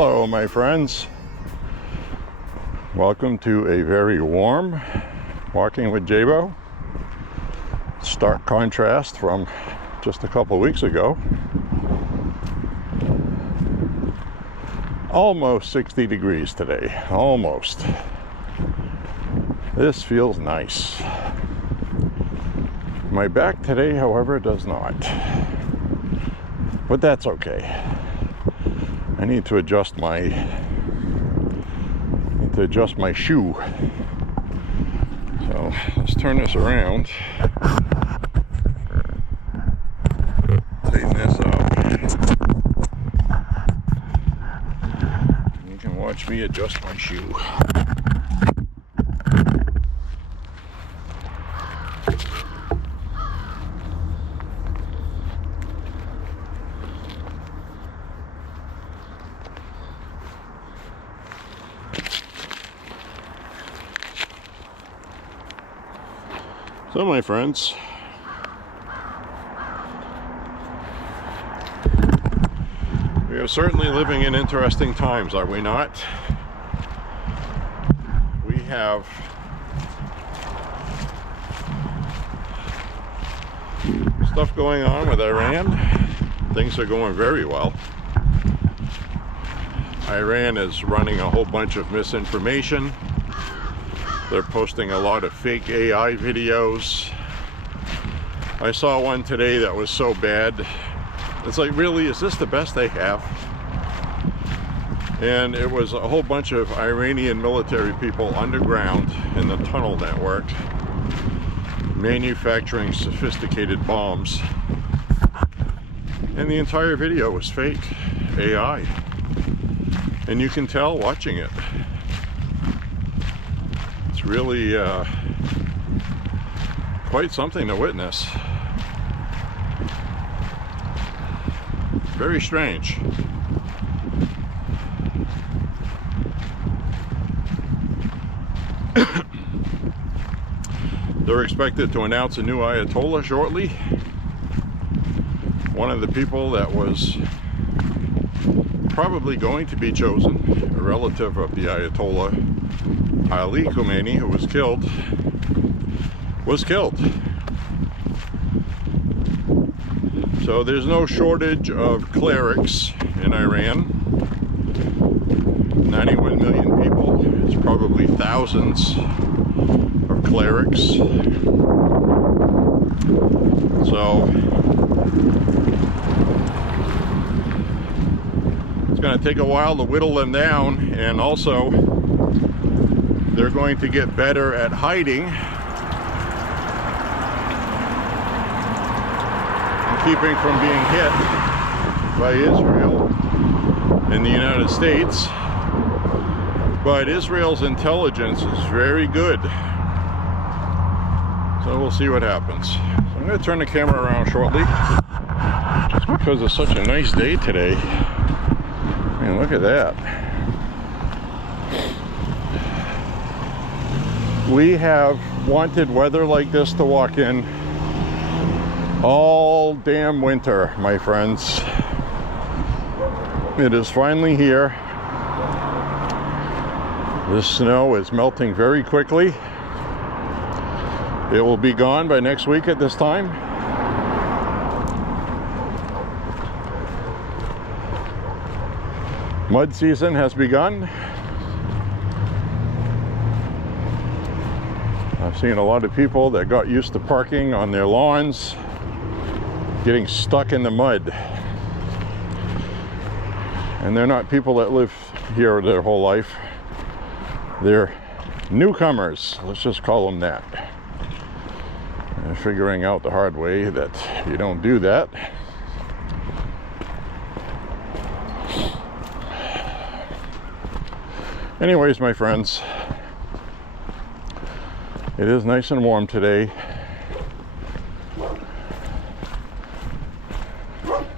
Hello, my friends. Welcome to a very warm Walking with J.Beau. Stark contrast from just a couple weeks ago. Almost 60 degrees today. Almost. This feels nice. My back today, however, does not. But that's okay. I need to adjust my shoe. So let's turn this around. Tighten this up. You can watch me adjust my shoe. So, my friends, we are certainly living in interesting times, are we not? We have stuff going on with Iran. Things are going very well. Iran is running a whole bunch of misinformation. They're posting a lot of fake AI videos. I saw one today that was so bad. It's like, really, is this the best they have? And it was a whole bunch of Iranian military people underground in the tunnel network manufacturing sophisticated bombs. And the entire video was fake AI. And you can tell watching it. It's really quite something to witness. Very strange. They're expected to announce a new Ayatollah shortly. One of the people that was probably going to be chosen, a relative of the Ayatollah, Ali Khomeini, who was killed. So there's no shortage of clerics in Iran. 91 million people. It's probably thousands of clerics. So it's going to take a while to whittle them down, and also they're going to get better at hiding and keeping from being hit by Israel and the United States. But Israel's intelligence is very good. So we'll see what happens. So I'm going to turn the camera around shortly, just because it's such a nice day today. I mean, look at that. We have wanted weather like this to walk in all damn winter, my friends. It is finally here. The snow is melting very quickly. It will be gone by next week at this time. Mud season has begun. I've seen a lot of people that got used to parking on their lawns getting stuck in the mud. And they're not people that live here their whole life. They're newcomers, let's just call them that. And figuring out the hard way that you don't do that. Anyways, my friends, it is nice and warm today.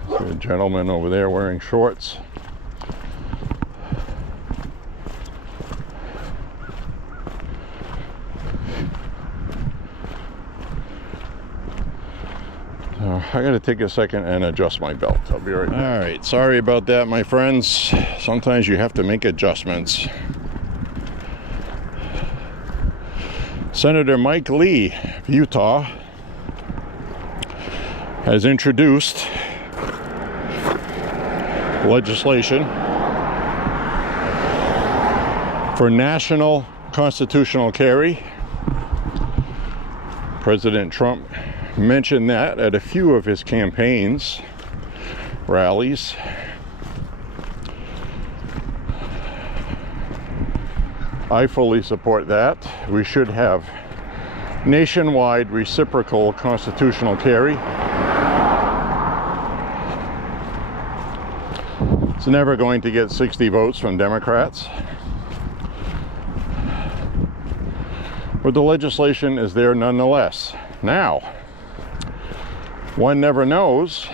See a gentleman over there wearing shorts. So I gotta take a second and adjust my belt. I'll be right back. All right, sorry about that, my friends. Sometimes you have to make adjustments. Senator Mike Lee of Utah has introduced legislation for national constitutional carry. President Trump mentioned that at a few of his campaigns rallies. I fully support that. We should have nationwide reciprocal constitutional carry. It's never going to get 60 votes from Democrats. But the legislation is there nonetheless. Now, one never knows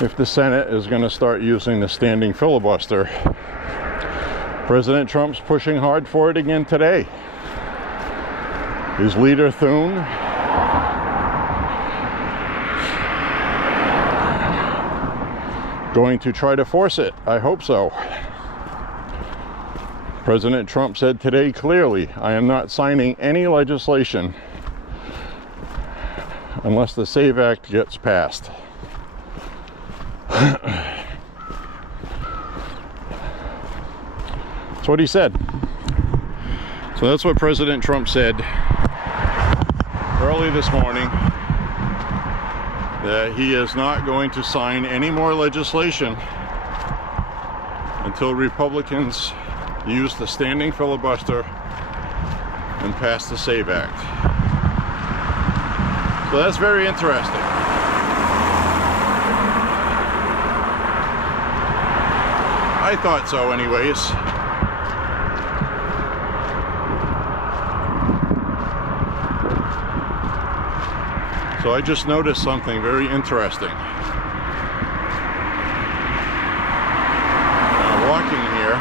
if the Senate is going to start using the standing filibuster. President Trump's pushing hard for it again today. His leader, Thune, going to try to force it. I hope so. President Trump said today clearly, I am not signing any legislation unless the SAVE Act gets passed. That's what he said. So that's what President Trump said early this morning, that he is not going to sign any more legislation until Republicans use the standing filibuster and pass the SAVE Act. So that's very interesting. I thought so anyways. So I just noticed something very interesting. Now, walking here,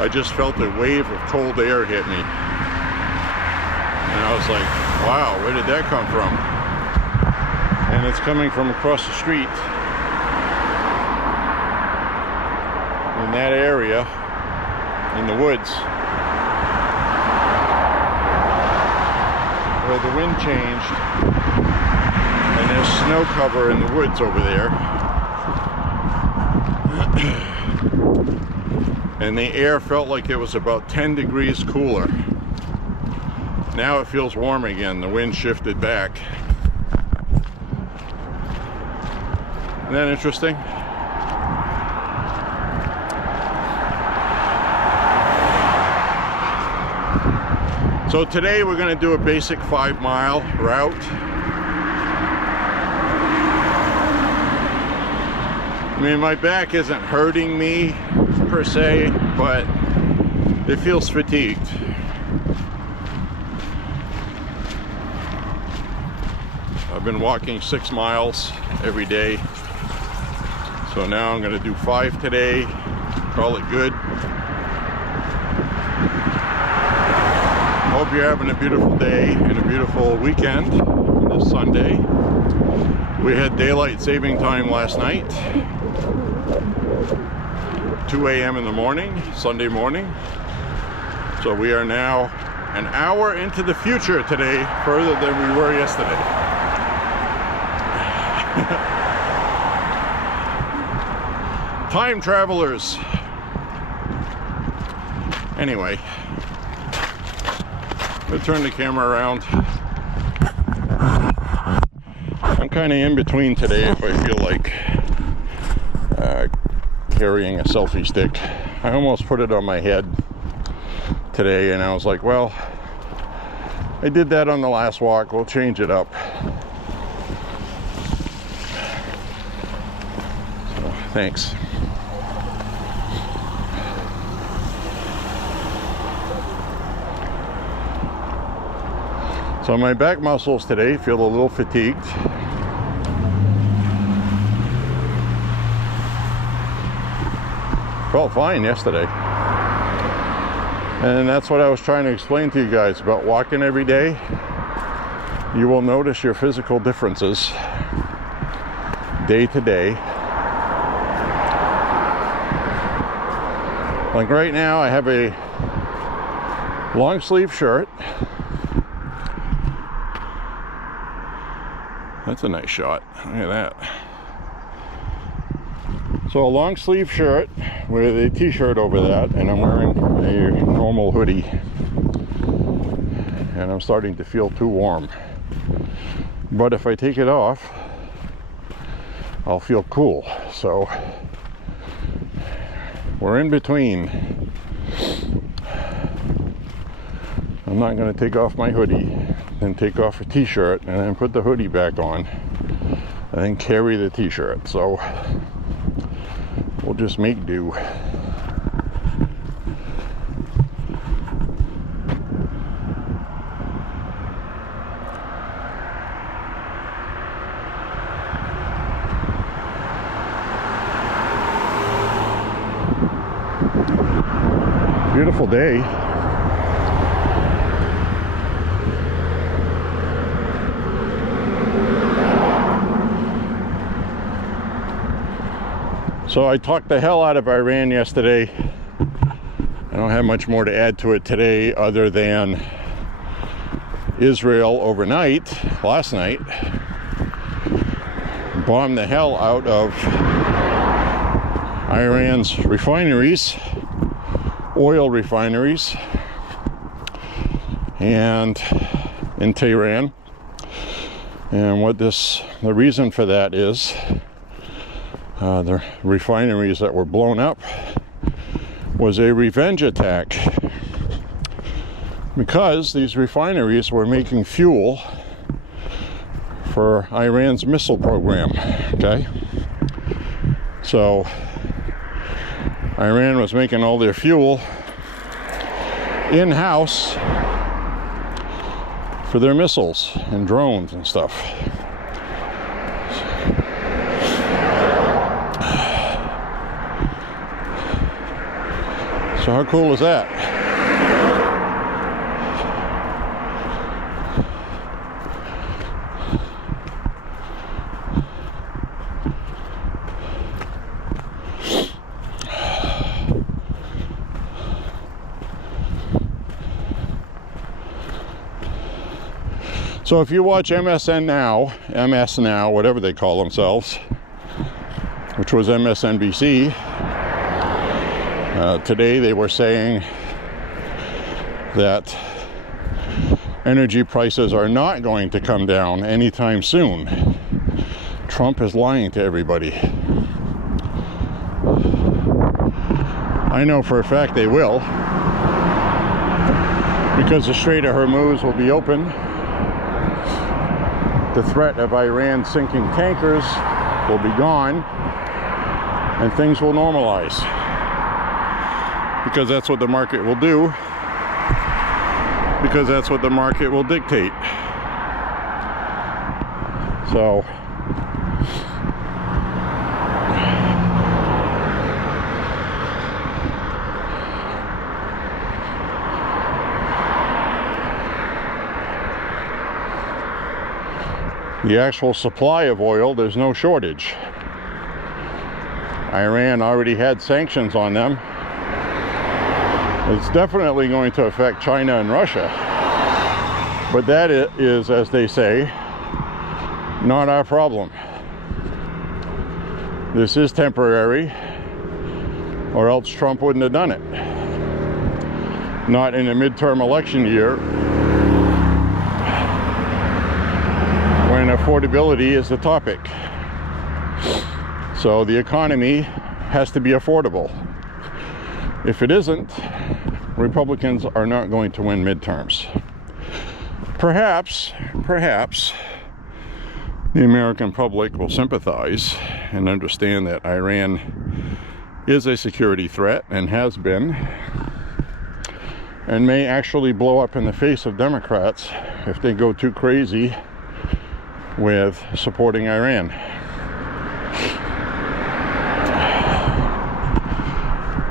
I just felt a wave of cold air hit me. And I was like, wow, where did that come from? And it's coming from across the street. In that area, in the woods, where the wind changed, and there's snow cover in the woods over there. And the air felt like it was about 10 degrees cooler. Now it feels warm again. The wind shifted back. Isn't that interesting? So today we're going to do a basic 5-mile route. I mean, my back isn't hurting me per se, but it feels fatigued. I've been walking 6 miles every day, so now I'm going to do 5 today, call it good. Hope you're having a beautiful day and a beautiful weekend this Sunday. We had daylight saving time last night, 2 a.m. in the morning, Sunday morning. So we are now an hour into the future today, further than we were yesterday. Time travelers. Anyway, I'm gonna turn the camera around. I'm kind of in between today if I feel like carrying a selfie stick. I almost put it on my head today and I was like, well, I did that on the last walk, we'll change it up. So, thanks. So my back muscles today feel a little fatigued. Felt fine yesterday. And that's what I was trying to explain to you guys about walking every day. you will notice your physical differences day to day. Like right now, I have a long sleeve shirt. That's a nice shot. Look at that. So a long sleeve shirt with a t-shirt over that, and I'm wearing a normal hoodie. And I'm starting to feel too warm. But if I take it off, I'll feel cool. So we're in between. I'm not going to take off my hoodie, then take off a t-shirt, and then put the hoodie back on, and then carry the t-shirt. So we'll just make do. Beautiful day. So I talked the hell out of Iran yesterday. I don't have much more to add to it today other than Israel overnight, last night, bombed the hell out of Iran's refineries, oil refineries, and in Tehran. And the reason for that is the refineries that were blown up was a revenge attack, because these refineries were making fuel for Iran's missile program. Okay, so Iran was making all their fuel in-house for their missiles and drones and stuff. So how cool is that? So if you watch MS Now, whatever they call themselves, which was MSNBC, today they were saying that energy prices are not going to come down anytime soon. Trump is lying to everybody. I know for a fact they will, because the Strait of Hormuz will be open. The threat of Iran sinking tankers will be gone, and things will normalize, because that's what the market will do, because that's what the market will dictate. So the actual supply of oil, there's no shortage. Iran already had sanctions on them. It's definitely going to affect China and Russia. But that is, as they say, not our problem. This is temporary, or else Trump wouldn't have done it. Not in a midterm election year, when affordability is the topic. So the economy has to be affordable. If it isn't, Republicans are not going to win midterms. Perhaps the American public will sympathize and understand that Iran is a security threat and has been, and may actually blow up in the face of Democrats if they go too crazy with supporting Iran.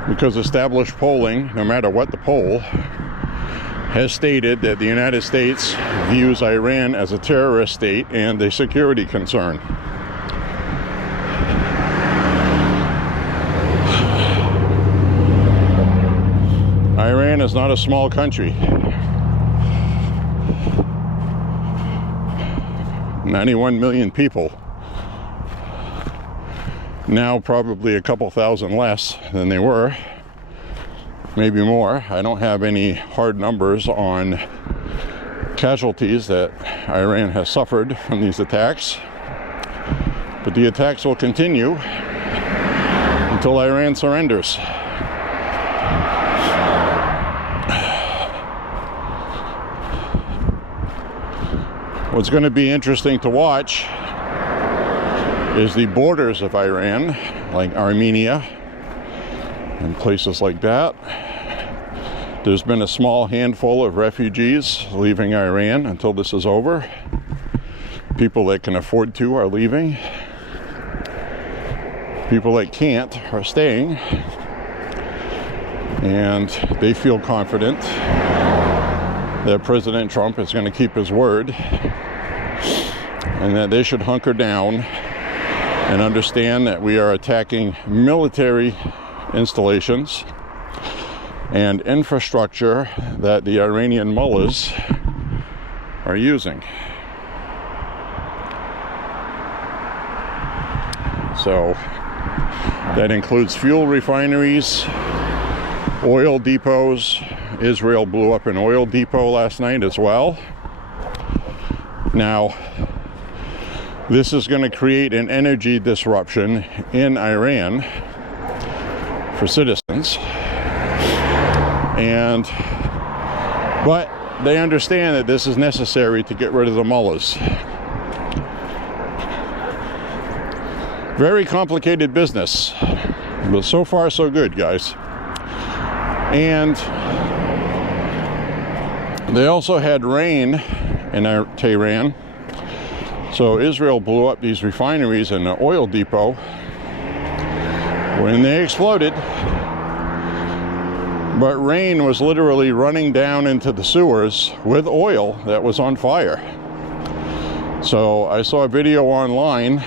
Because established polling, no matter what the poll, has stated that the United States views Iran as a terrorist state and a security concern. Iran is not a small country. 91 million people. Now probably a couple thousand less than they were. Maybe more. I don't have any hard numbers on casualties that Iran has suffered from these attacks. But the attacks will continue until Iran surrenders. What's going to be interesting to watch is the borders of Iran, like Armenia and places like that. There's been a small handful of refugees leaving Iran until this is over. People that can afford to are leaving. People that can't are staying. And they feel confident that President Trump is going to keep his word and that they should hunker down and understand that we are attacking military installations and infrastructure that the Iranian mullahs are using. So that includes fuel refineries, oil depots. Israel blew up an oil depot last night as well. Now, this is going to create an energy disruption in Iran for citizens. But they understand that this is necessary to get rid of the mullahs. Very complicated business, but so far so good, guys. And they also had rain in Tehran, so Israel blew up these refineries and the oil depot. When they exploded, but rain was literally running down into the sewers with oil that was on fire. So I saw a video online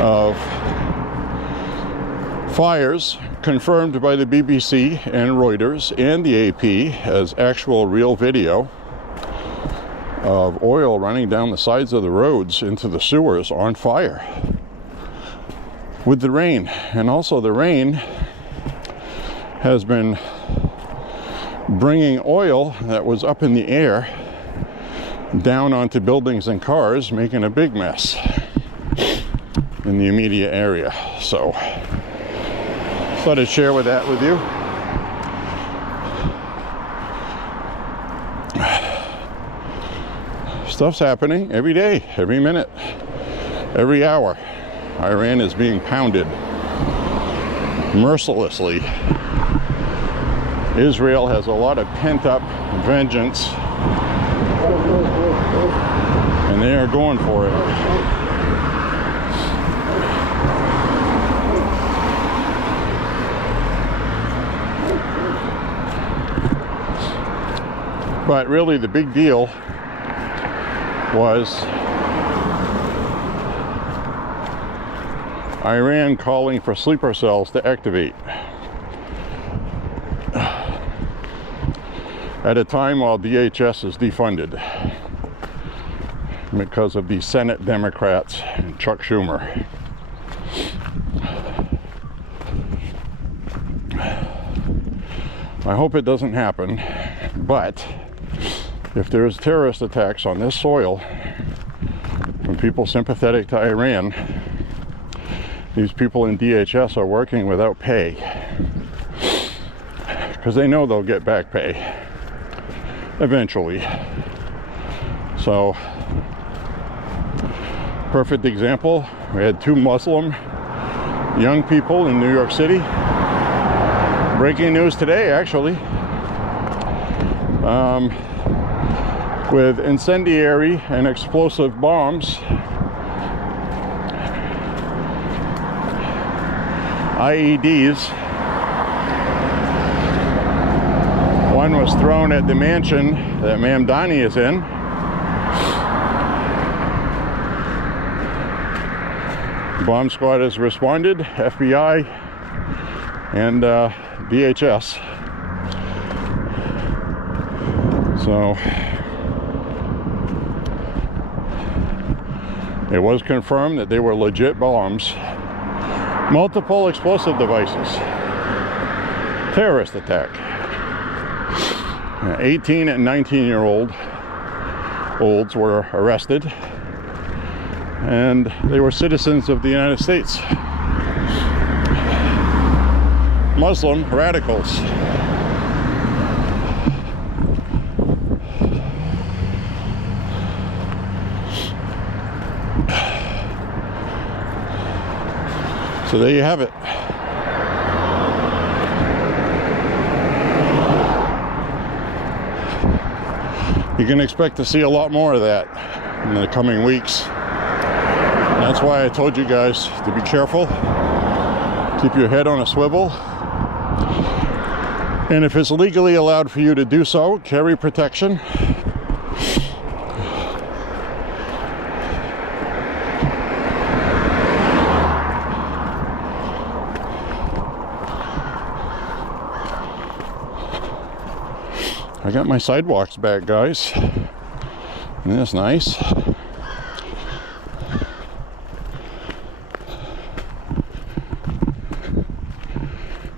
of fires confirmed by the BBC and Reuters and the AP as actual real video of oil running down the sides of the roads into the sewers on fire with the rain. And also the rain has been bringing oil that was up in the air down onto buildings and cars, making a big mess in the immediate area. So thought I'd share that with you. Stuff's happening every day, every minute, every hour. Iran is being pounded mercilessly. Israel has a lot of pent-up vengeance, and they are going for it. But really the big deal was Iran calling for sleeper cells to activate at a time while DHS is defunded because of the Senate Democrats and Chuck Schumer. I hope it doesn't happen, but if there's terrorist attacks on this soil from people sympathetic to Iran, these people in DHS are working without pay because they know they'll get back pay eventually. So, perfect example, we had 2 Muslim young people in New York City. Breaking news today, actually. With incendiary and explosive bombs, IEDs. One was was thrown at the mansion that Ma'am Donnie is in. Bomb squad has responded, FBI and DHS. So it was confirmed that they were legit bombs. Multiple explosive devices. Terrorist attack. 18 and 19-year-olds were arrested, and they were citizens of the United States. Muslim radicals. So there you have it. You can expect to see a lot more of that in the coming weeks. That's why I told you guys to be careful. Keep your head on a swivel. And if it's legally allowed for you to do so, carry protection. I got my sidewalks back, guys. Isn't this nice?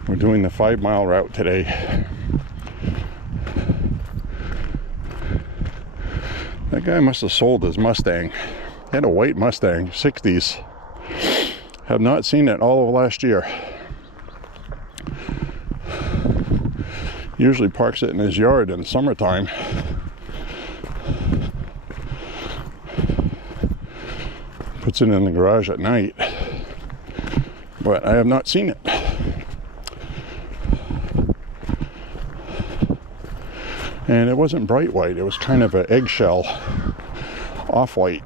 We're doing the 5-mile route today. That guy must have sold his Mustang. He had a white Mustang, 60s. Have not seen it all of last year. Usually parks it in his yard in the summertime. Puts it in the garage at night. But I have not seen it. And it wasn't bright white, it was kind of an eggshell off-white.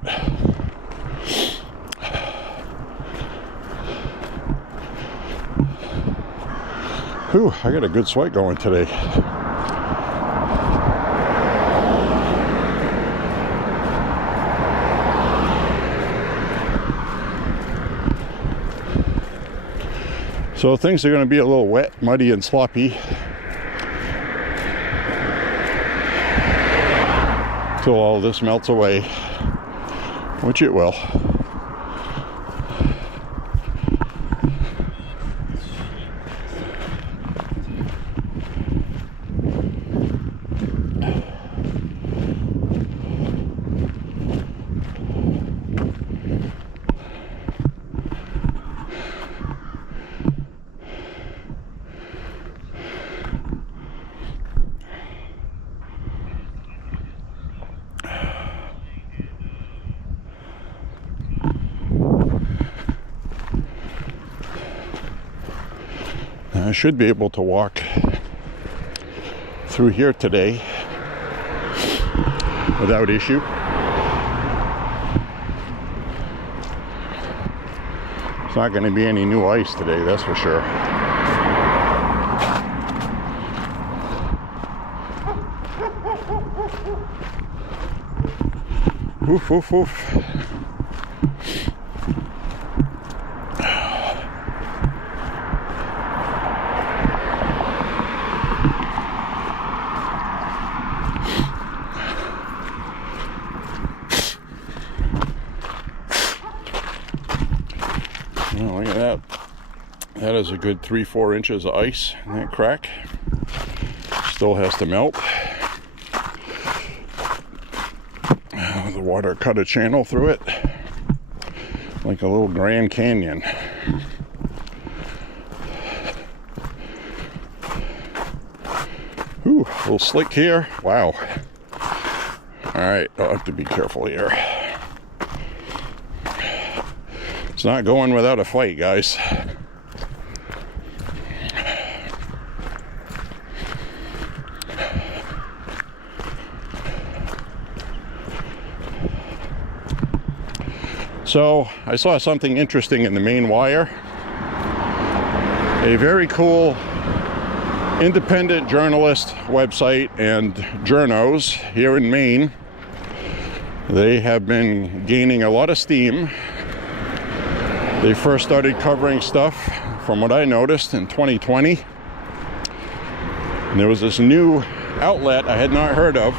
Whew, I got a good sweat going today. So things are going to be a little wet, muddy, and sloppy till all this melts away, which it will. I should be able to walk through here today without issue. It's not going to be any new ice today, that's for sure. Woof, woof, woof. Oh, look at that. That is a good 3-4 inches of ice in that crack. Still has to melt. The water cut a channel through it like a little Grand Canyon. Ooh, a little slick here. Wow. Alright, I'll have to be careful here. It's not going without a fight, guys. So I saw something interesting in the Maine Wire. A very cool independent journalist website and journos here in Maine. They have been gaining a lot of steam. They first started covering stuff, from what I noticed, in 2020. And there was this new outlet I had not heard of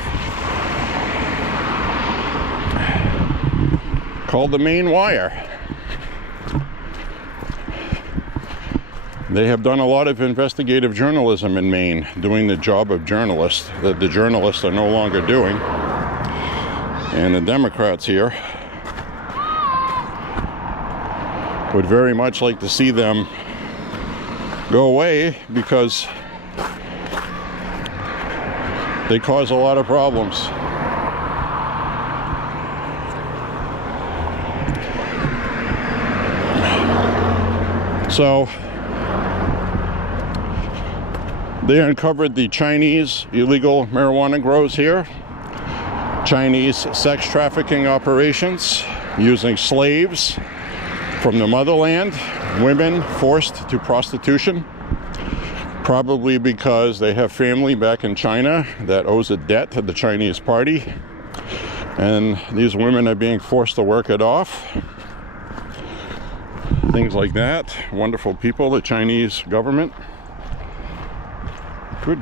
called the Maine Wire. They have done a lot of investigative journalism in Maine, doing the job of journalists that the journalists are no longer doing. And the Democrats here would very much like to see them go away because they cause a lot of problems. So they uncovered the Chinese illegal marijuana grows here, Chinese sex trafficking operations using slaves from the motherland, women forced to prostitution, probably because they have family back in China that owes a debt to the Chinese party, and these women are being forced to work it off. Things like that. Wonderful people, the Chinese government. Good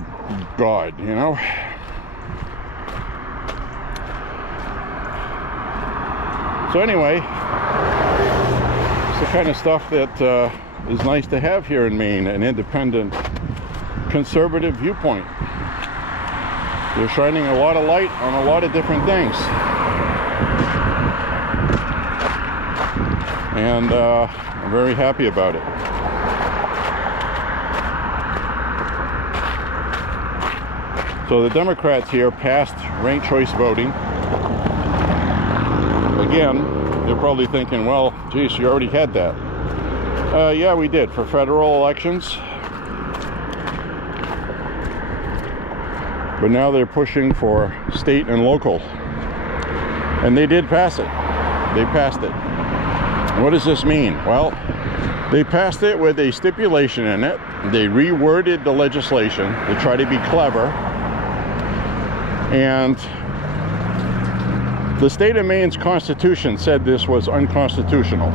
God, you know. So anyway, it's the kind of stuff that is nice to have here in Maine, an independent, conservative viewpoint. They're shining a lot of light on a lot of different things. And I'm very happy about it. So the Democrats here passed ranked choice voting. Again, they're probably thinking, well, geez, you already had that. Yeah, we did for federal elections. But now they're pushing for state and local. And they did pass it. They passed it. What does this mean? Well, they passed it with a stipulation in it. They reworded the legislation to try to be clever. And the state of Maine's constitution said this was unconstitutional.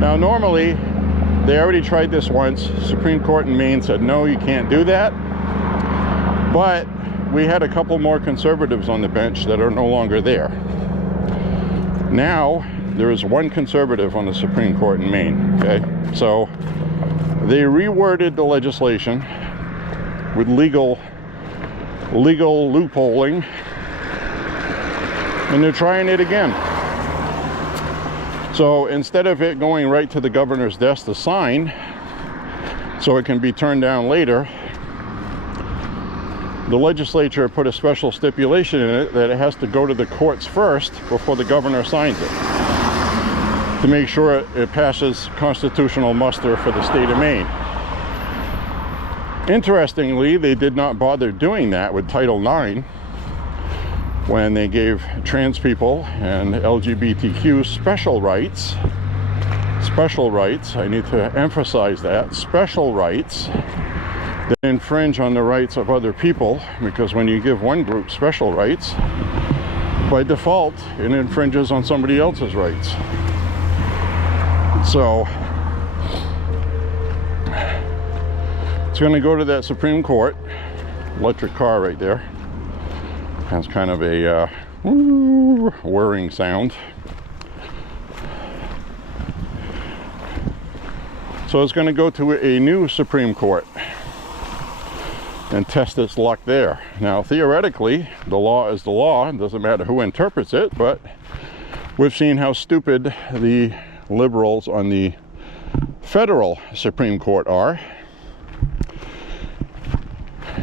Now, normally, they already tried this once. Supreme Court in Maine said, no, you can't do that. But we had a couple more conservatives on the bench that are no longer there. Now, there is one conservative on the Supreme Court in Maine, okay? So, they reworded the legislation with legal loopholing, and they're trying it again. So instead of it going right to the governor's desk to sign so it can be turned down later, the legislature put a special stipulation in it that it has to go to the courts first before the governor signs it, to make sure it passes constitutional muster for the state of Maine. Interestingly, they did not bother doing that with Title IX when they gave trans people and LGBTQ special rights. Special rights, I need to emphasize that, special rights that infringe on the rights of other people, because when you give one group special rights, by default, it infringes on somebody else's rights. So, it's going to go to that Supreme Court. Electric car right there. Has kind of a whirring sound. So it's going to go to a new Supreme Court and test its luck there. Now, theoretically, the law is the law. It doesn't matter who interprets it, but we've seen how stupid the liberals on the federal Supreme Court are.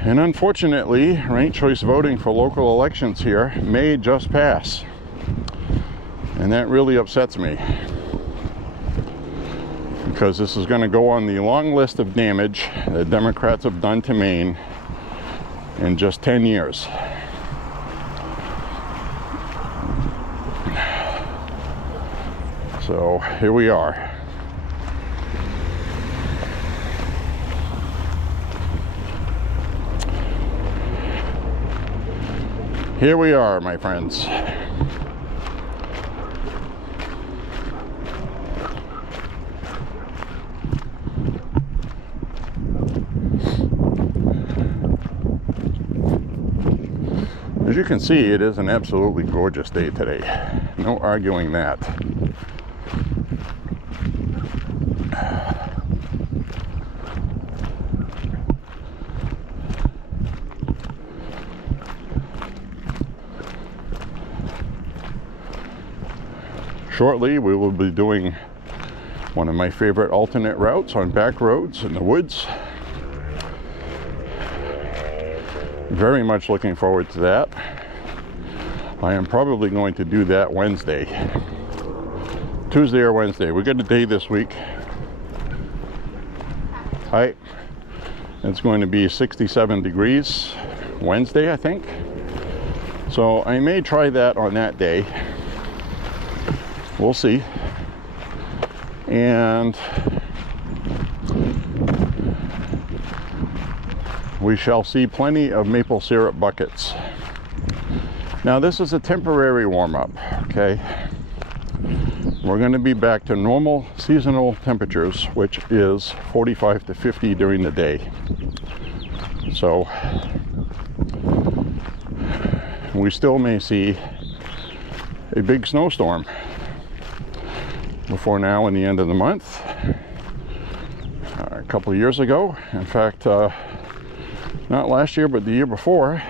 And unfortunately, ranked choice voting for local elections here may just pass. And that really upsets me, because this is going to go on the long list of damage that Democrats have done to Maine in just 10 years. So here we are. here we are, my friends. As you can see, it is an absolutely gorgeous day today. No arguing that. Shortly, we will be doing one of my favorite alternate routes on back roads in the woods. Very much looking forward to that. I am probably going to do that Wednesday. Tuesday or Wednesday. We got a day this week. Hi. It's going to be 67 degrees Wednesday, I think. So I may try that on that day. We'll see. And we shall see plenty of maple syrup buckets. Now this is a temporary warm-up, okay? We're going to be back to normal seasonal temperatures, which is 45 to 50 during the day. So we still may see a big snowstorm before now and the end of the month. A couple of years ago, in fact, not last year, but the year before,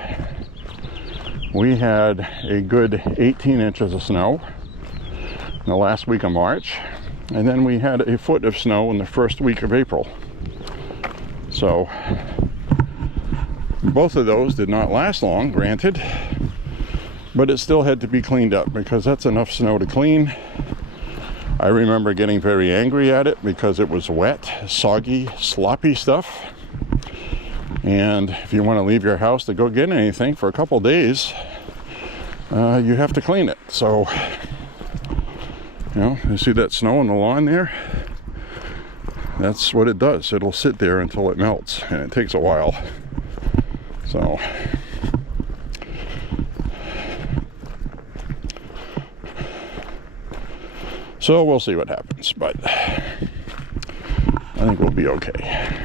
we had a good 18 inches of snow in the last week of March, and then we had a foot of snow in the first week of April. So both of those did not last long, granted, but it still had to be cleaned up because that's enough snow to clean. I remember getting very angry at it because it was wet, soggy, sloppy stuff. And if you want to leave your house to go get anything for a couple days, you have to clean it. So, you know, you see that snow on the lawn there? That's what it does. It'll sit there until it melts, and it takes a while. So we'll see what happens, but I think we'll be okay,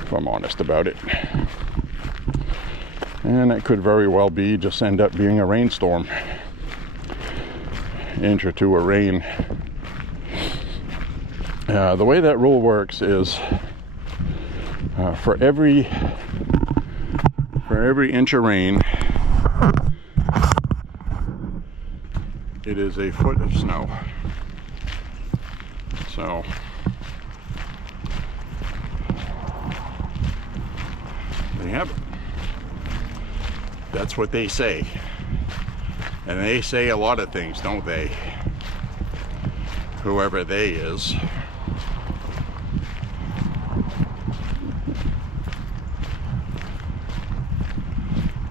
if I'm honest about it. And it could very well be just end up being a rainstorm. Inch or two of rain. The way that rule works is for every inch of rain, it is a foot of snow. So there you have it. That's what they say. And they say a lot of things, don't they? Whoever they is.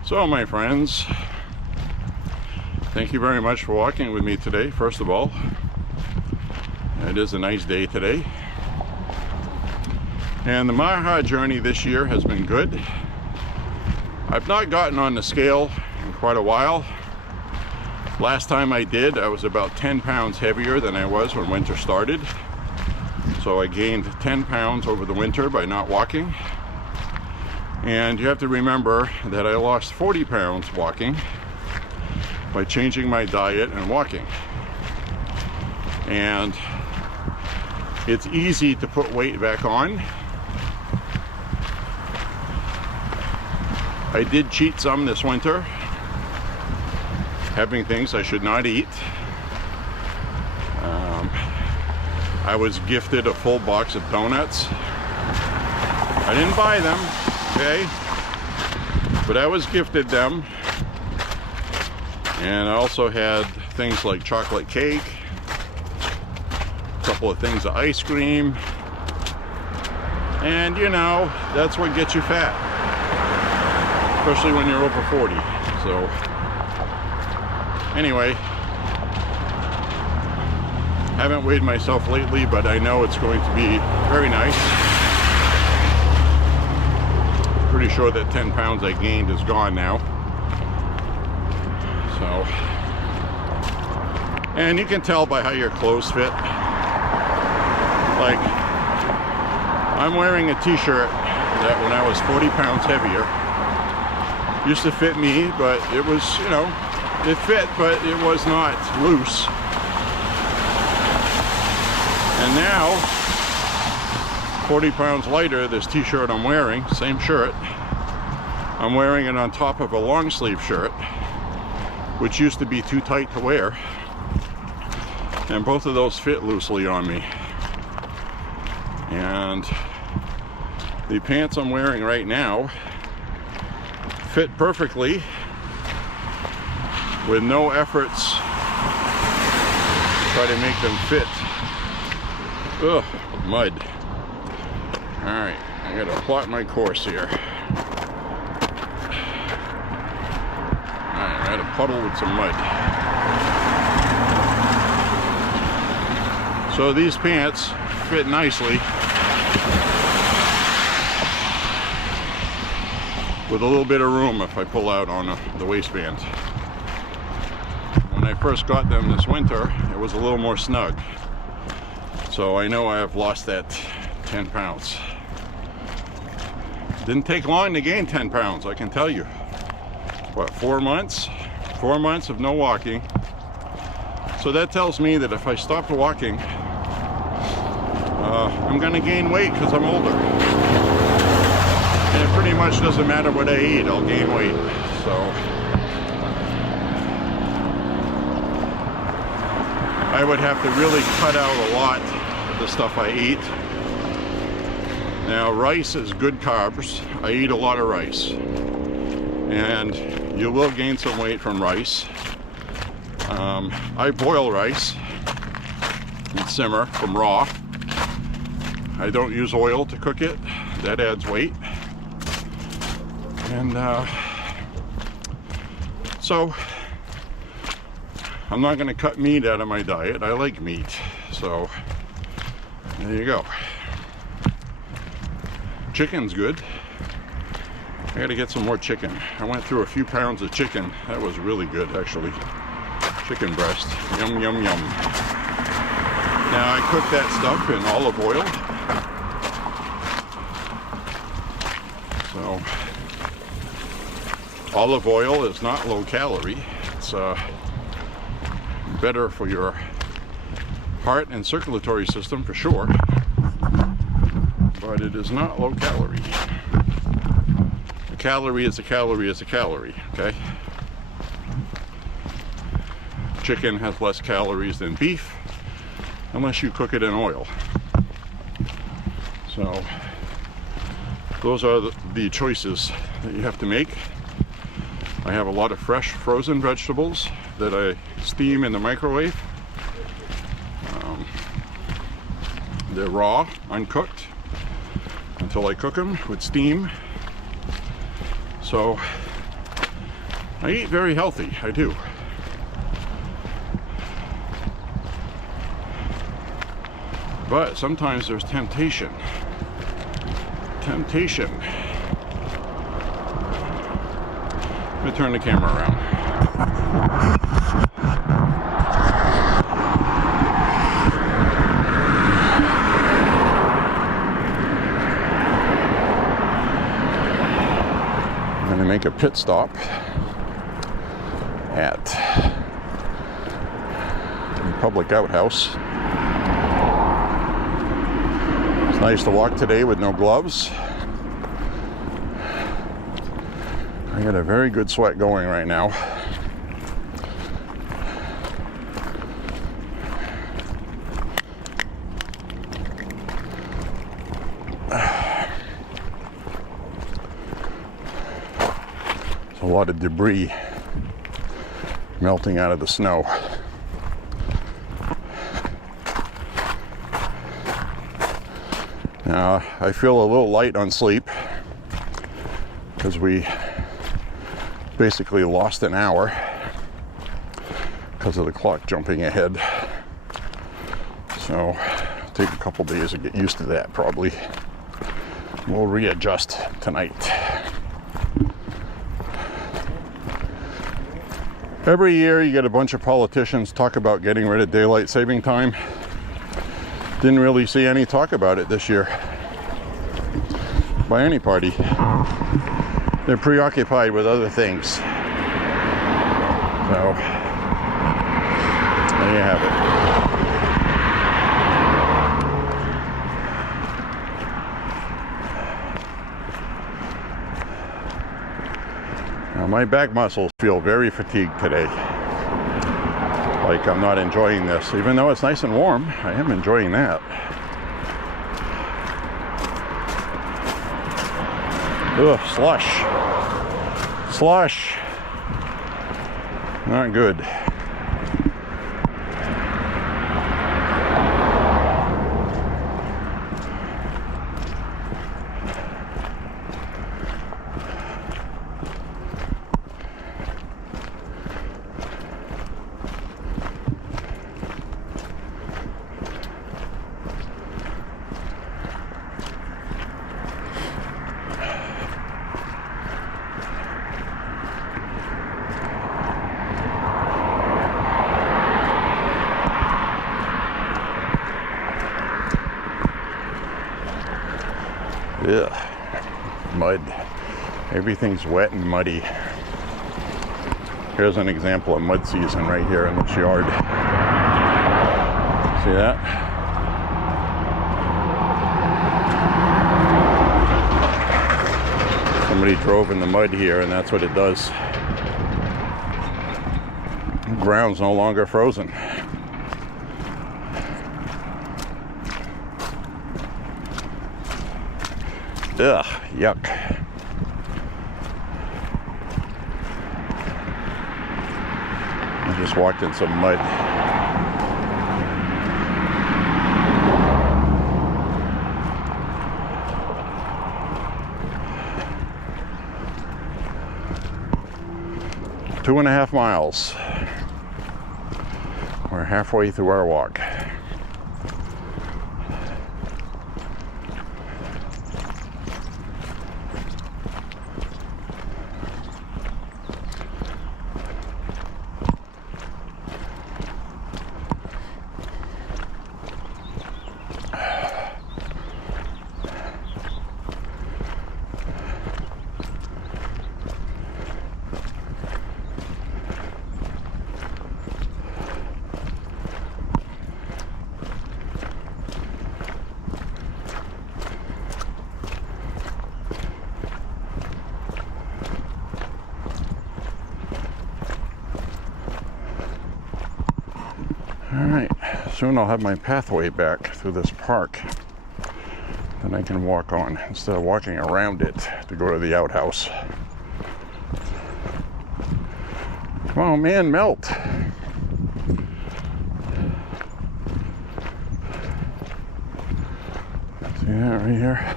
So, my friends, thank you very much for walking with me today, first of all. It is a nice day today. And the MAHA journey this year has been good. I've not gotten on the scale in quite a while. Last time I did, I was about 10 pounds heavier than I was when winter started. So I gained 10 pounds over the winter by not walking. And you have to remember that I lost 40 pounds walking by changing my diet and walking. And it's easy to put weight back on. I did cheat some this winter, having things I should not eat. I was gifted a full box of donuts. I didn't buy them, okay? But I was gifted them. And I also had things like chocolate cake, a couple of things of ice cream. And you know, that's what gets you fat, especially when you're over 40. So anyway, haven't weighed myself lately, but I know it's going to be very nice. Pretty sure that 10 pounds I gained is gone now. So, and you can tell by how your clothes fit. Like, I'm wearing a t-shirt that when I was 40 pounds heavier used to fit me, but it was, you know, it fit, but it was not loose. And now, 40 pounds lighter, this t-shirt I'm wearing, same shirt, I'm wearing it on top of a long sleeve shirt, which used to be too tight to wear. And both of those fit loosely on me. And the pants I'm wearing right now fit perfectly with no efforts to try to make them fit. Ugh, mud. Alright, I gotta plot my course here. Alright, I got a puddle with some mud. So these pants fit nicely with a little bit of room if I pull out on the waistband. When I first got them this winter, it was a little more snug. So I know I have lost that 10 pounds. Didn't take long to gain 10 pounds, I can tell you. What, 4 months? 4 months of no walking. So that tells me that if I stopped walking, I'm gonna gain weight because I'm older. And it pretty much doesn't matter what I eat, I'll gain weight. So I would have to really cut out a lot of the stuff I eat. Now, rice is good carbs. I eat a lot of rice. And you will gain some weight from rice. I boil rice and simmer from raw. I don't use oil to cook it. That adds weight. And so I'm not going to cut meat out of my diet. I like meat. So there you go. Chicken's good. I gotta get some more chicken. I went through a few pounds of chicken. That was really good, actually. Chicken breast. Yum, yum, yum. Now I cook that stuff in olive oil. So, olive oil is not low calorie. It's better for your heart and circulatory system for sure. But it is not low calorie. A calorie is a calorie is a calorie, okay? Chicken has less calories than beef, unless you cook it in oil. So, those are the choices that you have to make. I have a lot of fresh frozen vegetables that I steam in the microwave. They're raw, uncooked, until I cook them with steam. So I eat very healthy, I do. But sometimes there's temptation. Temptation. Let me turn the camera around. Make a pit stop at the public outhouse. It's nice to walk today with no gloves. I got a very good sweat going right now. A lot of debris melting out of the snow. Now, I feel a little light on sleep because we basically lost an hour because of the clock jumping ahead. So, it'll take a couple days to get used to that probably. We'll readjust tonight. Every year you get a bunch of politicians talk about getting rid of daylight saving time. Didn't really see any talk about it this year by any party. They're preoccupied with other things. So, there you have it. Now, my back muscles feel very fatigued today. Like I'm not enjoying this. Even though it's nice and warm, I am enjoying that. Ugh, slush. Slush. Not good. Ugh, mud. Everything's wet and muddy. Here's an example of mud season right here in this yard. See that? Somebody drove in the mud here and that's what it does. The ground's no longer frozen. Ugh, yuck. I just walked in some mud. Two and a half miles. We're halfway through our walk. Alright, soon I'll have my pathway back through this park that I can walk on instead of walking around it to go to the outhouse. Come on, man, melt! See that right here?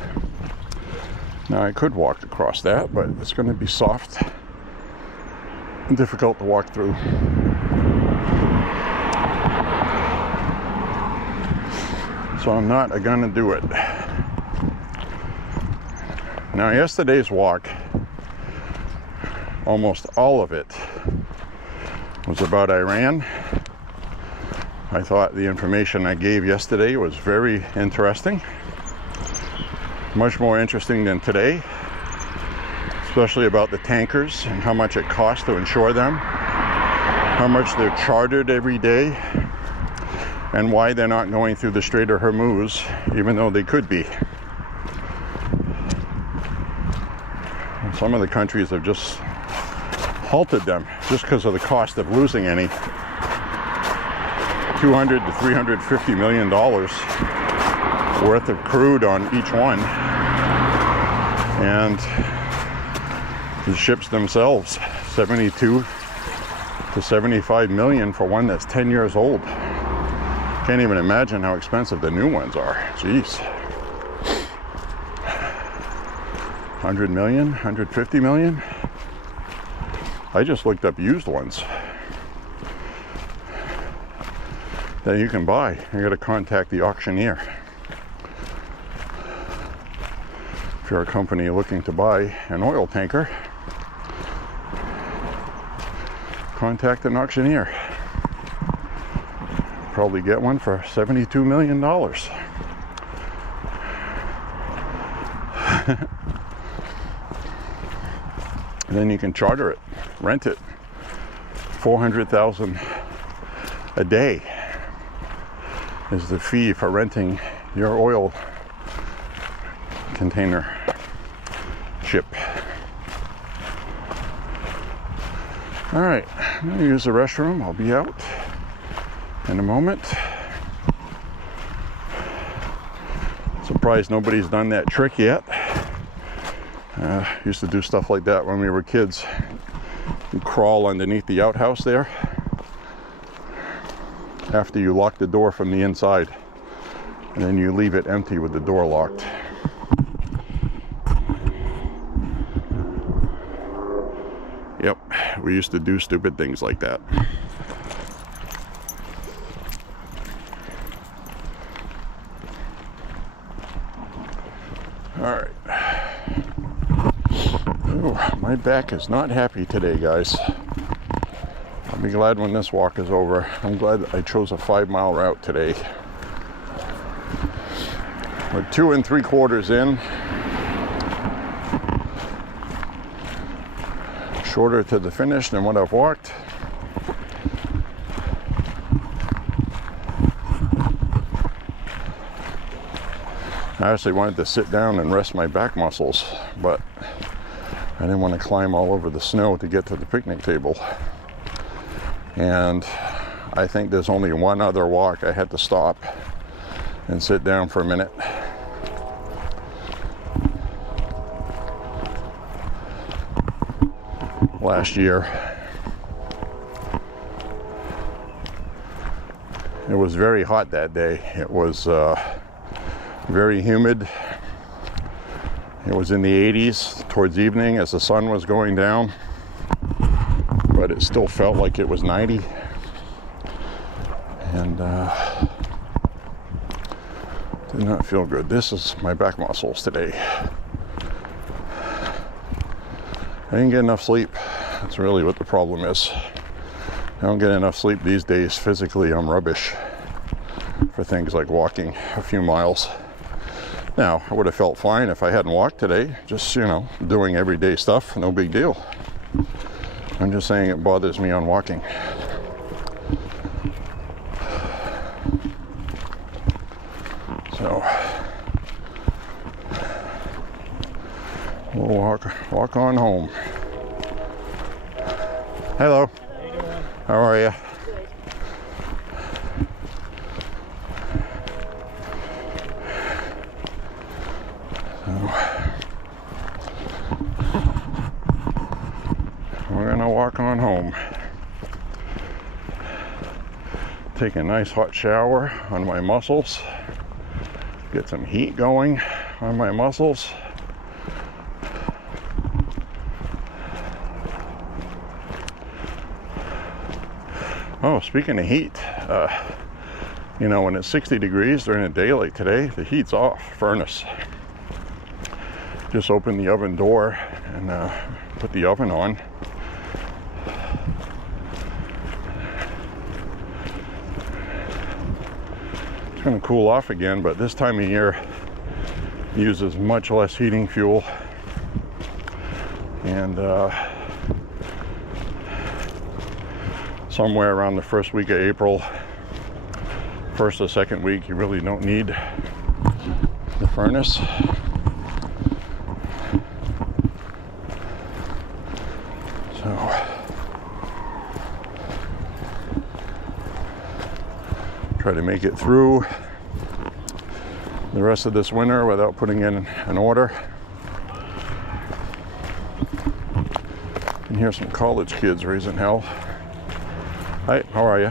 Now I could walk across that, but it's going to be soft and difficult to walk through. So I'm not gonna do it. Now yesterday's walk, almost all of it was about Iran. I thought the information I gave yesterday was very interesting. Much more interesting than today, especially about the tankers and how much it costs to insure them, how much they're chartered every day, and why they're not going through the Strait of Hormuz, even though they could be. Some of the countries have just halted them just because of the cost of losing any. $200 to $350 million worth of crude on each one. And the ships themselves, 72 to 75 million for one that's 10 years old. Can't even imagine how expensive the new ones are. Jeez. 100 million, 150 million. I just looked up used ones that you can buy. You got to contact the auctioneer. If you're a company looking to buy an oil tanker, contact an auctioneer. Probably get one for $72 million. And then you can charter it, rent it. $400,000 a day is the fee for renting your oil container ship. All right, I'm gonna use the restroom. I'll be out in a moment. Surprised nobody's done that trick yet. Used to do stuff like that when we were kids. You crawl underneath the outhouse there after you lock the door from the inside, and then you leave it empty with the door locked. Yep, we used to do stupid things like that. All right. Ooh, my back is not happy today, guys. I'll be glad when this walk is over. I'm glad I chose a 5-mile route today. We're 2 3/4 in. Shorter to the finish than what I've walked. I actually wanted to sit down and rest my back muscles, but I didn't want to climb all over the snow to get to the picnic table. And I think there's only one other walk I had to stop and sit down for a minute. Last year. It was very hot that day. It was very humid. It was in the 80s towards evening as the sun was going down, but it still felt like it was 90. And did not feel good. This is my back muscles today. I didn't get enough sleep. That's really what the problem is. I don't get enough sleep these days. Physically, I'm rubbish for things like walking a few miles. Now, I would have felt fine if I hadn't walked today. Just, you know, doing everyday stuff, no big deal. I'm just saying it bothers me on walking. So, we'll walk on home. Hello. How you doing? How are you? Good. We're gonna walk on home. Take a nice hot shower on my muscles. Get some heat going on my muscles. Oh, speaking of heat, you know, when it's 60 degrees during a day like today, the heat's off. Furnace. Just open the oven door and put the oven on. It's going to cool off again, but this time of year uses much less heating fuel. And somewhere around the first week of April, first or second week, you really don't need the furnace. So try to make it through the rest of this winter without putting in an order. You can hear some college kids raising hell. Hi, how are you?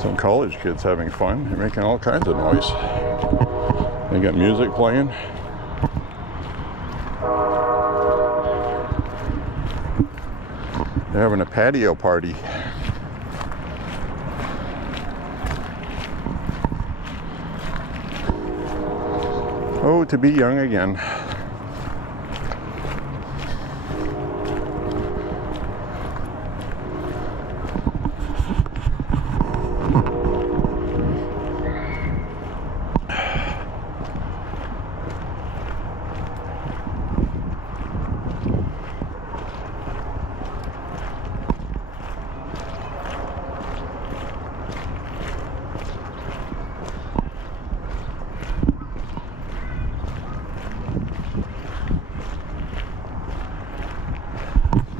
Some college kids having fun. They're making all kinds of noise. They got music playing. They're having a patio party. Oh, to be young again.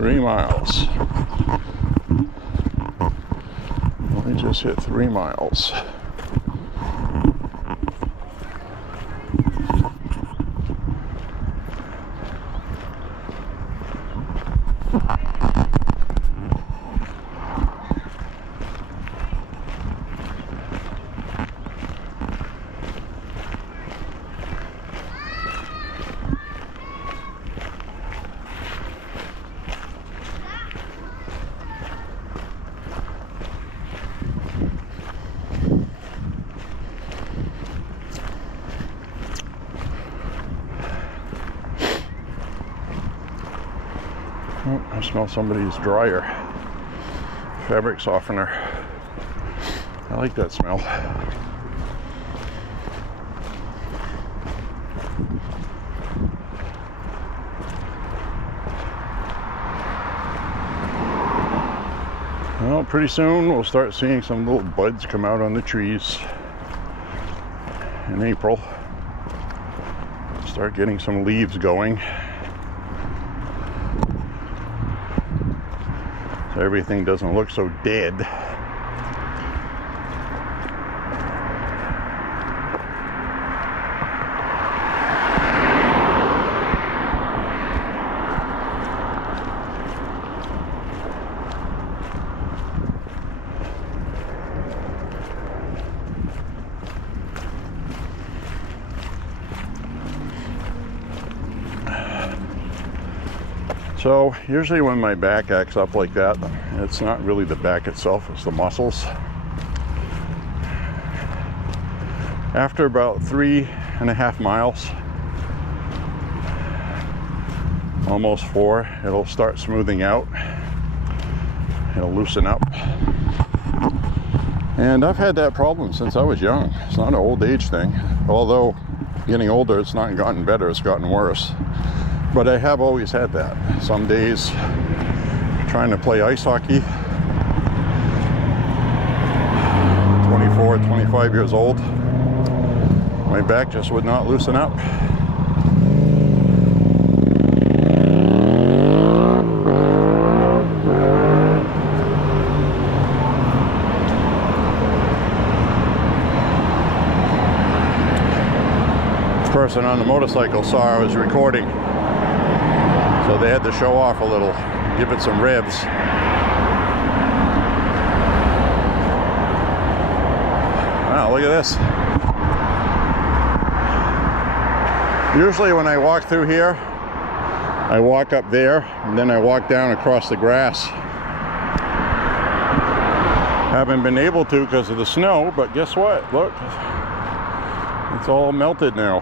3 miles. We just hit 3 miles. Oh, I smell somebody's dryer, fabric softener. I like that smell. Well, pretty soon we'll start seeing some little buds come out on the trees in April. Start getting some leaves going. So everything doesn't look so dead. So usually when my back acts up like that, it's not really the back itself, it's the muscles. After about 3.5 miles, almost 4, it'll start smoothing out. It'll loosen up. And I've had that problem since I was young. It's not an old age thing. Although getting older, it's not gotten better, it's gotten worse. But I have always had that. Some days, trying to play ice hockey, 24, 25 years old, my back just would not loosen up. The person on the motorcycle saw I was recording. So they had to show off a little, give it some revs. Wow, look at this. Usually when I walk through here, I walk up there and then I walk down across the grass. Haven't been able to because of the snow, but guess what? Look, it's all melted now.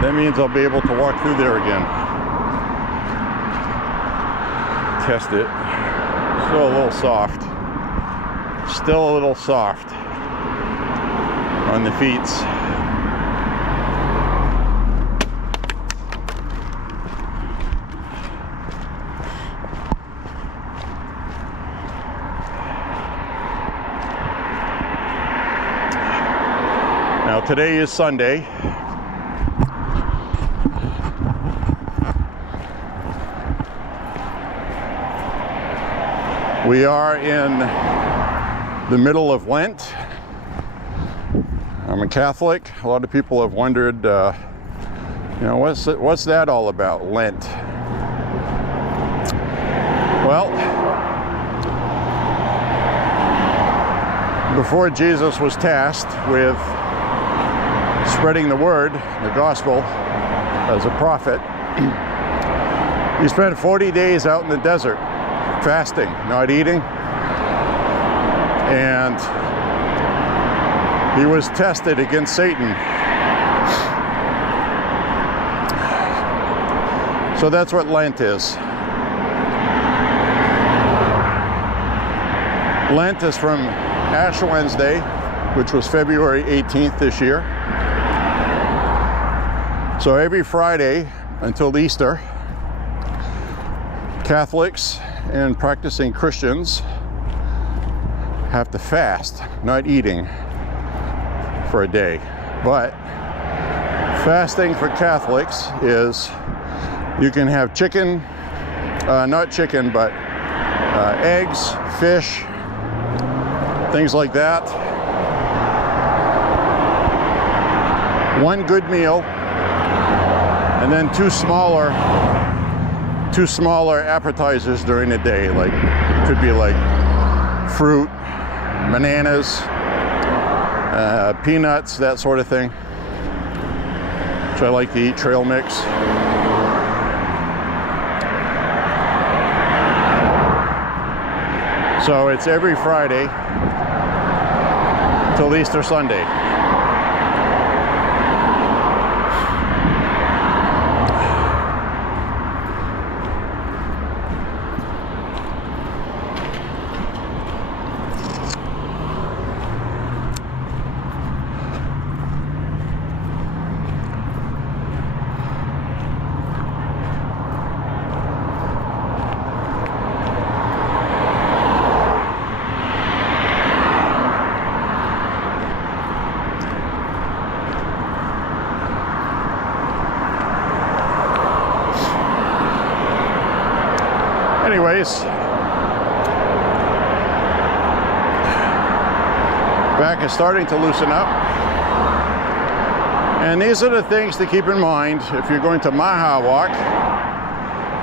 That means I'll be able to walk through there again. Test it. Still a little soft. Still a little soft on the feet. Now today is Sunday. We are in the middle of Lent. I'm a Catholic. A lot of people have wondered, what's that all about, Lent? Well, before Jesus was tasked with spreading the word, the gospel, as a prophet, he spent 40 days out in the desert, fasting, not eating, and he was tested against Satan. So that's what Lent is. Lent is from Ash Wednesday, which was February 18th this year. So every Friday until Easter, Catholics and practicing Christians have to fast, not eating, for a day. But fasting for Catholics is you can have chicken not chicken, but eggs, fish, things like that. One good meal, and then two smaller appetizers during the day. Like, could be like fruit, bananas, peanuts, that sort of thing. Which I like to eat, trail mix. So it's every Friday till Easter Sunday. Anyways, back is starting to loosen up, and these are the things to keep in mind if you're going to MAHA walk,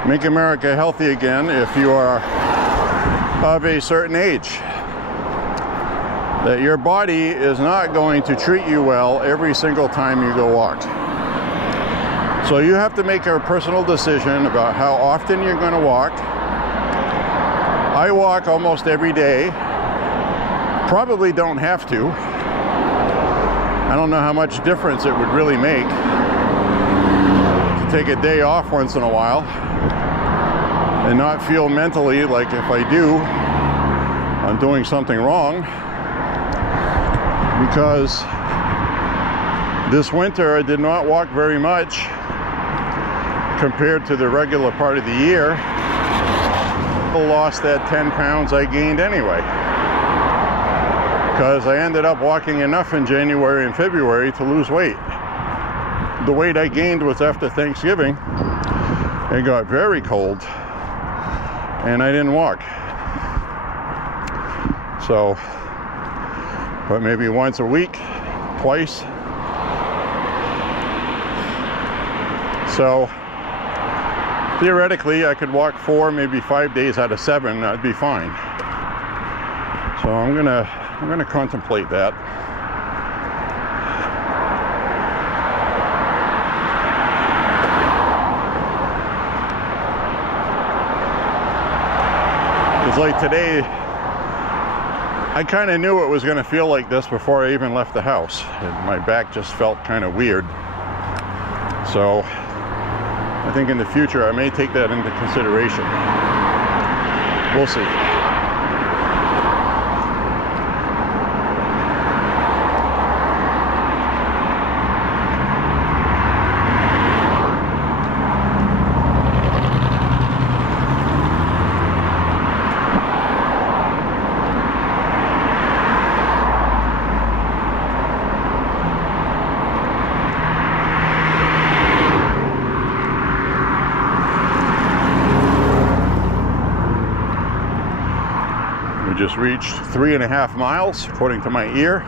Make America Healthy Again, if you are of a certain age. That your body is not going to treat you well every single time you go walk. So you have to make a personal decision about how often you're going to walk. I walk almost every day. Probably don't have to. I don't know how much difference it would really make to take a day off once in a while and not feel mentally like if I do, I'm doing something wrong. Because this winter I did not walk very much compared to the regular part of the year. I lost that 10 pounds I gained anyway, because I ended up walking enough in January and February to lose weight. The weight I gained was after Thanksgiving. It got very cold and I didn't walk. So, but maybe once a week, twice. So theoretically I could walk 4, maybe 5 days out of 7. That'd be fine. So I'm gonna contemplate that. It's like today, I kind of knew it was going to feel like this before I even left the house. My back just felt kind of weird. So I think in the future I may take that into consideration. We'll see. We just reached 3.5 miles, according to my ear.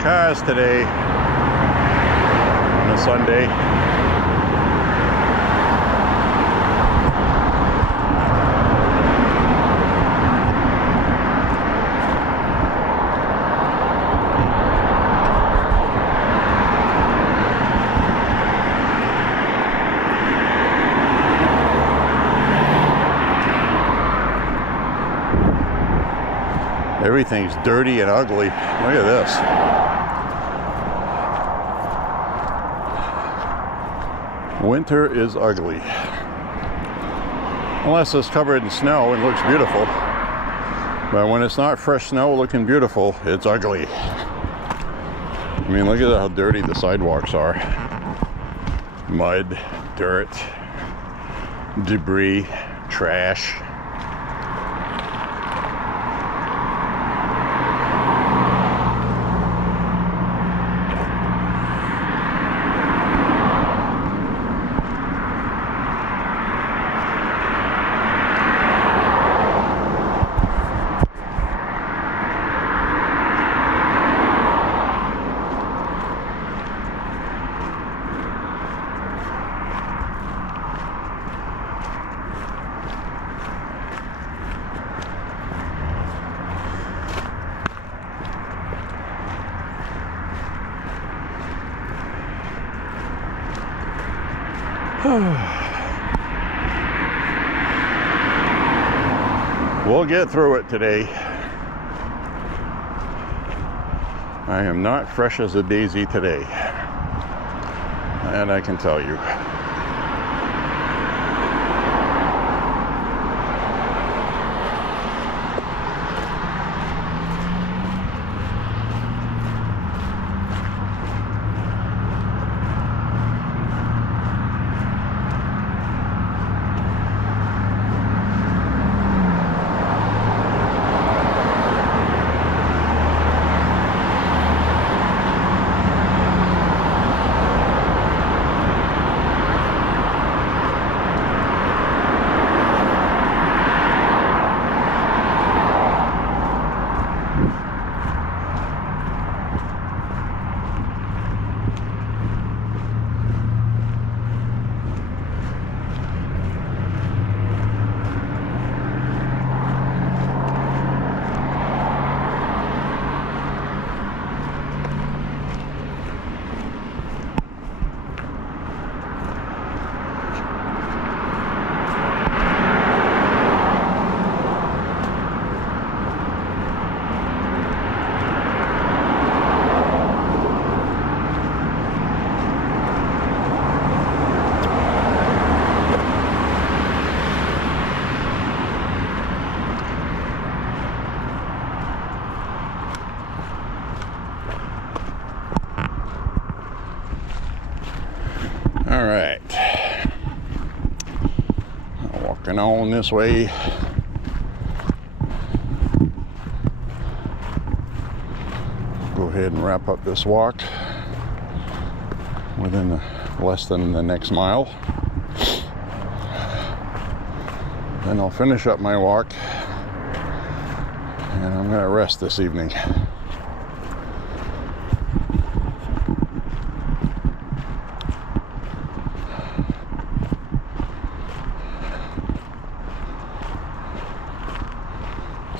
Cars today on a Sunday. Everything's dirty and ugly. Look at this. Winter is ugly. Unless it's covered in snow and looks beautiful. But when it's not fresh snow looking beautiful, it's ugly. I mean, look at how dirty the sidewalks are. Mud, dirt, debris, trash. We'll get through it today. I am not fresh as a daisy today. And I can tell you. All right, walking on this way. Go ahead and wrap up this walk within less than the next mile. Then I'll finish up my walk and I'm gonna rest this evening.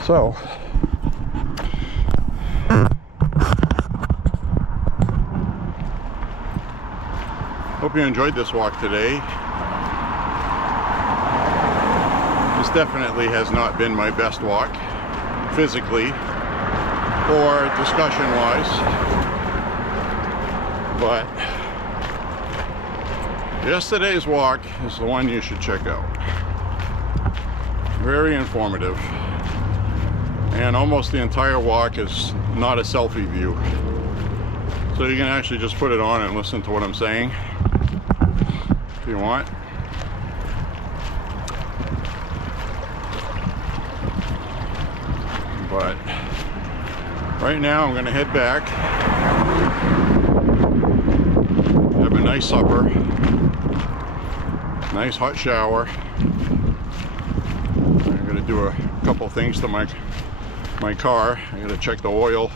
So, hope you enjoyed this walk today. This definitely has not been my best walk, physically or discussion-wise, but yesterday's walk is the one you should check out. Very informative. And almost the entire walk is not a selfie view. So you can actually just put it on and listen to what I'm saying if you want. But right now I'm gonna head back, have a nice supper, nice hot shower. I'm gonna do a couple things to my car. I gotta check the oil,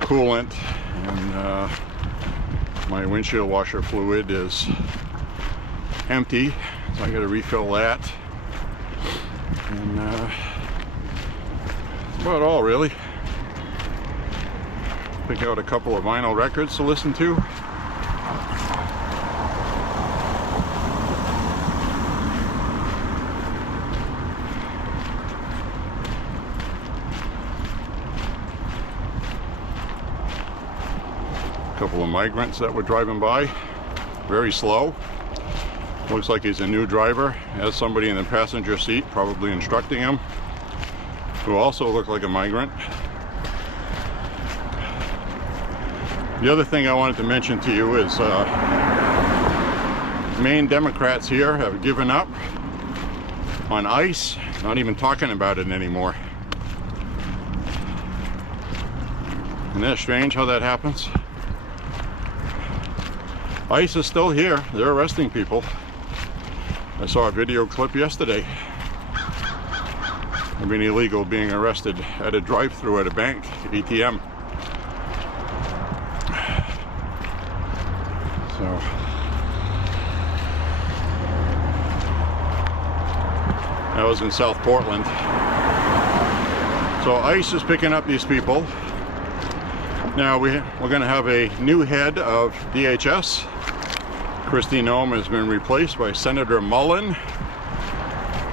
coolant, and my windshield washer fluid is empty, so I gotta refill that. And that's about all, really. Pick out a couple of vinyl records to listen to. couple of migrants that were driving by, very slow. Looks like he's a new driver, has somebody in the passenger seat probably instructing him, who also looked like a migrant. The other thing I wanted to mention to you is Maine Democrats here have given up on ICE, not even talking about it anymore. Isn't that strange how that happens? ICE is still here. They're arresting people. I saw a video clip yesterday of an illegal being arrested at a drive-thru at a bank, ATM. So that was in South Portland. So ICE is picking up these people. Now we're going to have a new head of DHS. Kristi Noem has been replaced by Senator Mullen,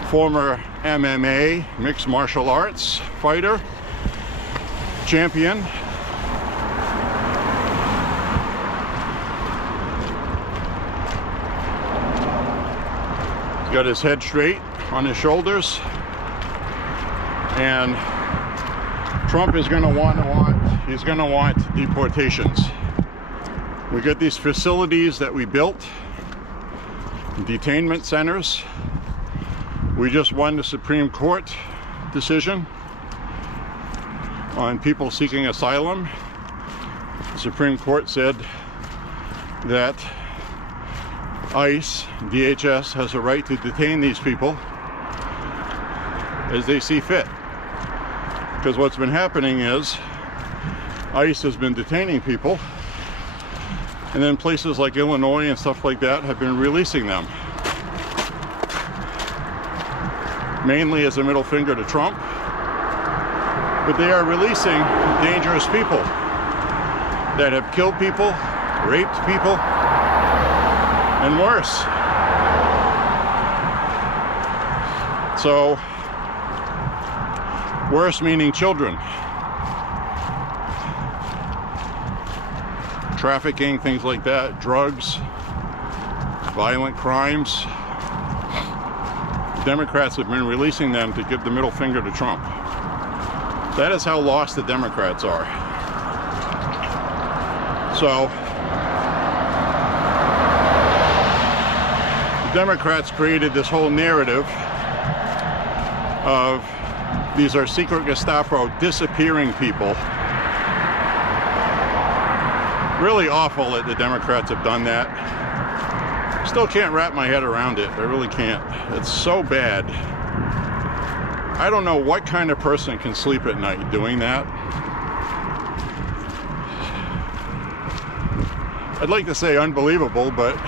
former MMA mixed martial arts fighter, champion. He's got his head straight on his shoulders, and Trump is going to want deportations. We got these facilities that we built, detainment centers. We just won the Supreme Court decision on people seeking asylum. The Supreme Court said that ICE, DHS, has a right to detain these people as they see fit. Because what's been happening is ICE has been detaining people, and then places like Illinois and stuff like that have been releasing them. Mainly as a middle finger to Trump, but they are releasing dangerous people that have killed people, raped people, and worse. So, worse meaning children. Trafficking, things like that, drugs, violent crimes. Democrats have been releasing them to give the middle finger to Trump. That is how lost the Democrats are. So, the Democrats created this whole narrative of these are secret Gestapo disappearing people. Really awful that the Democrats have done that. Still can't wrap my head around it. I really can't. It's so bad. I don't know what kind of person can sleep at night doing that. I'd like to say unbelievable, but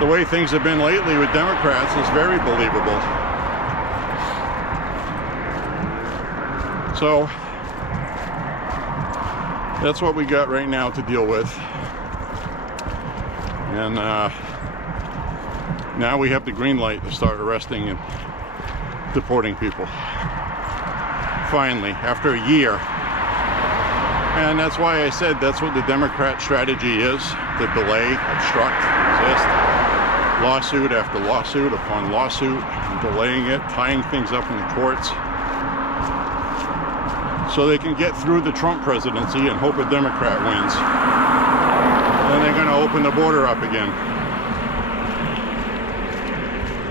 the way things have been lately with Democrats is very believable. So that's what we got right now to deal with. And now we have the green light to start arresting and deporting people. Finally, after a year. And that's why I said that's what the Democrat strategy is, to delay, obstruct, resist. Lawsuit after lawsuit upon lawsuit, delaying it, tying things up in the courts, so they can get through the Trump presidency and hope a Democrat wins. Then they're going to open the border up again.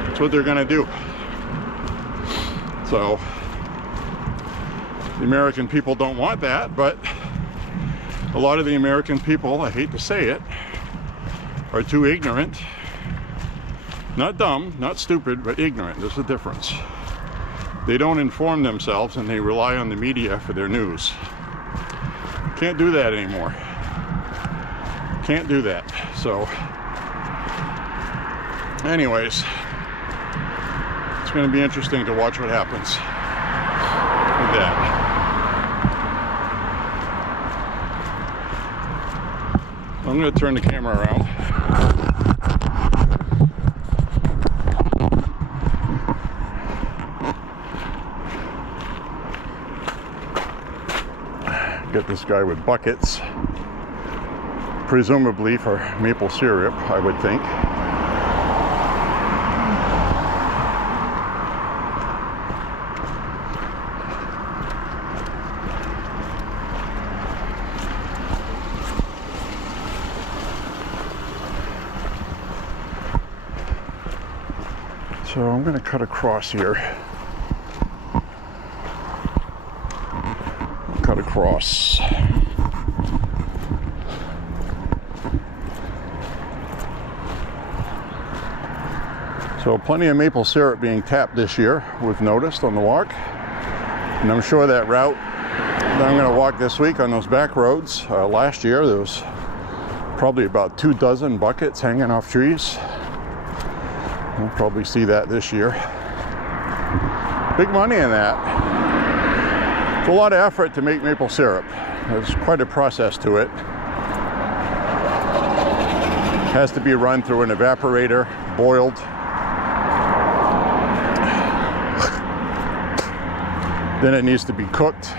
That's what they're going to do. So, the American people don't want that, but a lot of the American people, I hate to say it, are too ignorant. Not dumb, not stupid, but ignorant. There's a difference. They don't inform themselves and they rely on the media for their news. Can't do that anymore. Can't do that. So, anyways, it's going to be interesting to watch what happens with that. I'm going to turn the camera around. Get this guy with buckets. presumably for maple syrup, I would think. So I'm going to cut across here. Cut across. So plenty of maple syrup being tapped this year, we've noticed on the walk. And I'm sure that route that I'm going to walk this week on those back roads, last year there was probably about 24 buckets hanging off trees. We'll probably see that this year. Big money in that. It's a lot of effort to make maple syrup. There's quite a process to it. It has to be run through an evaporator, boiled. Then it needs to be cooked.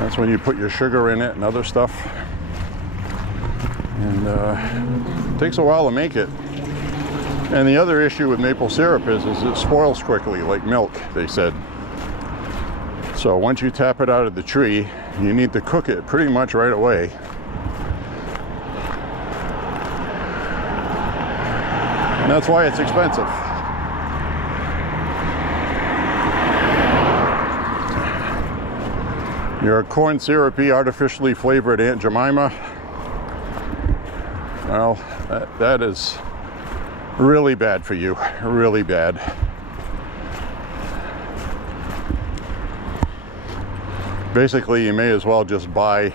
That's when you put your sugar in it and other stuff. And it takes a while to make it. And the other issue with maple syrup is it spoils quickly, like milk, they said. So once you tap it out of the tree, you need to cook it pretty much right away. And that's why it's expensive. Your corn syrupy, artificially flavored Aunt Jemima, well, that is really bad for you, really bad. Basically, you may as well just buy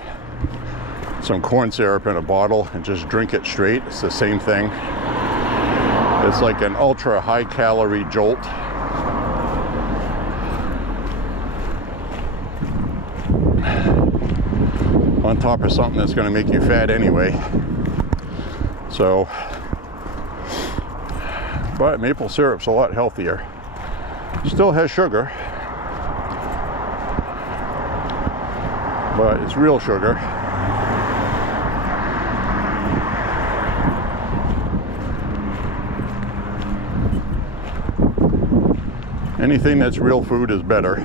some corn syrup in a bottle and just drink it straight. It's the same thing. It's like an ultra high calorie jolt. On top of something that's going to make you fat anyway. So, but maple syrup's a lot healthier. Still has sugar, but it's real sugar. Anything that's real food is better.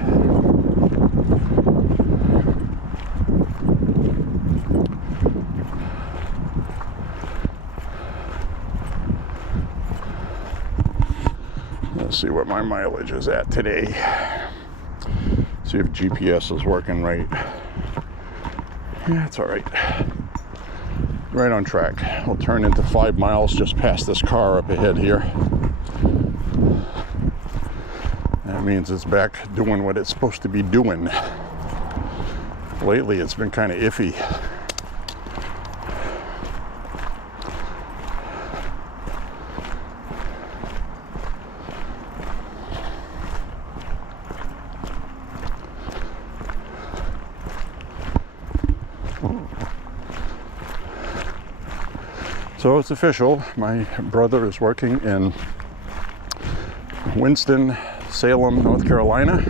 Let's see what my mileage is at today. See if GPS is working right. Yeah, it's all right. Right on track. We'll turn into 5 miles just past this car up ahead here. That means it's back doing what it's supposed to be doing. Lately, it's been kind of iffy. So it's official. My brother is working in Winston-Salem, North Carolina.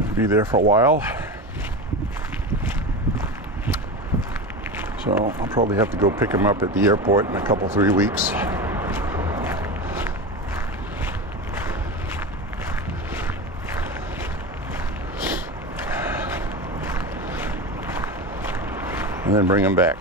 I'll be there for a while. So I'll probably have to go pick him up at the airport in a couple, 3 weeks. And then bring him back.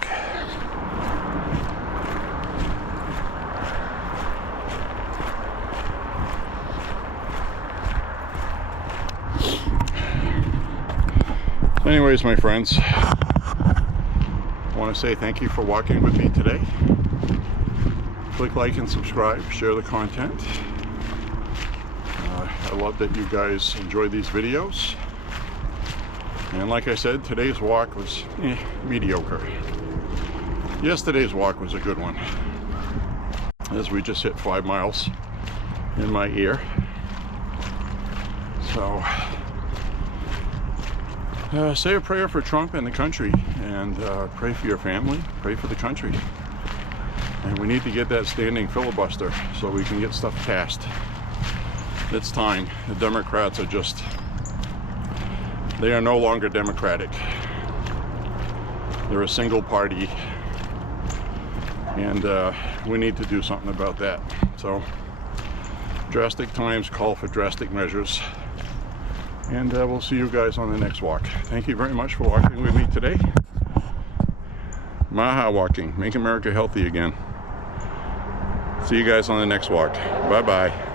Anyways, my friends, I want to say thank you for walking with me today. Click like and subscribe, share the content. I love that you guys enjoy these videos. And like I said, today's walk was mediocre. Yesterday's walk was a good one, as we just hit 5 miles in my ear. So say a prayer for Trump and the country, and pray for your family, pray for the country. And we need to get that standing filibuster so we can get stuff passed. It's time. The Democrats are just, they are no longer democratic. They're a single party, and we need to do something about that. So drastic times call for drastic measures, and we'll see you guys on the next walk. Thank you very much for walking with me today. MAHA walking, make America healthy again. See you guys on the next walk. Bye bye.